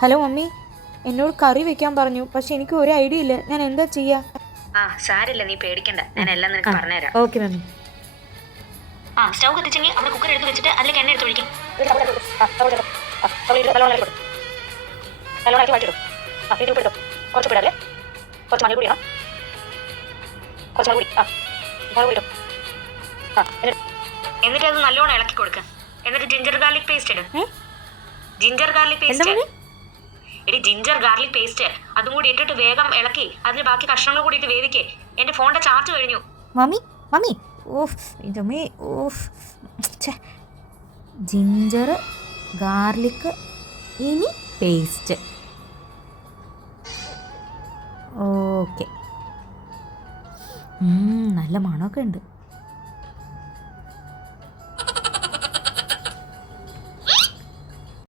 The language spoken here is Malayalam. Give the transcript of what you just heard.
ഹലോ മമ്മി, എന്നോട് കറി വെക്കാൻ പറഞ്ഞു. പക്ഷെ എനിക്ക് ഒരു ഐഡിയ ഇല്ല. ഞാൻ എന്താ ചെയ്യാ? സാരില്ല, നീ പേടിക്കണ്ട, ഞാൻ എല്ലാം നിനക്ക് പറഞ്ഞുതരാം. Okay mummy. സ്റ്റൗ കത്തിച്ചെങ്കിൽ അവിടെ കുക്കർ എടുത്ത് വെച്ചിട്ട് അതിലേക്ക് എണ്ണ എടുത്ത് ഒഴിക്കും. കുറച്ച് മഞ്ഞൾ പൊടി, എന്നിട്ട് അത് നല്ലോണം ഇളക്കി കൊടുക്കുക. എന്നിട്ട് ജിഞ്ചർ ഗാർലിക് പേസ്റ്റ് ഇടും. ജിഞ്ചർ ഗാർലിക് പേസ്റ്റ് എടി, ജിഞ്ചർ ഗാർലിക് പേസ്റ്റ് അതും കൂടി ഇട്ടിട്ട് വേഗം ഇളക്കി അതിന് ബാക്കി കഷ്ണങ്ങൾ കൂടി ഇട്ട് വേവിക്കേ. എന്റെ ഫോണിന്റെ ചാർജ് കഴിഞ്ഞു. മമ്മി മമ്മി ഓഫ് ഇതമ്മേ ഓഫ്. ജിഞ്ചർ ഗാർലിക് ഇനി പേസ്റ്റ്. ഓക്കെ, നല്ല മണമൊക്കെ ഉണ്ട്.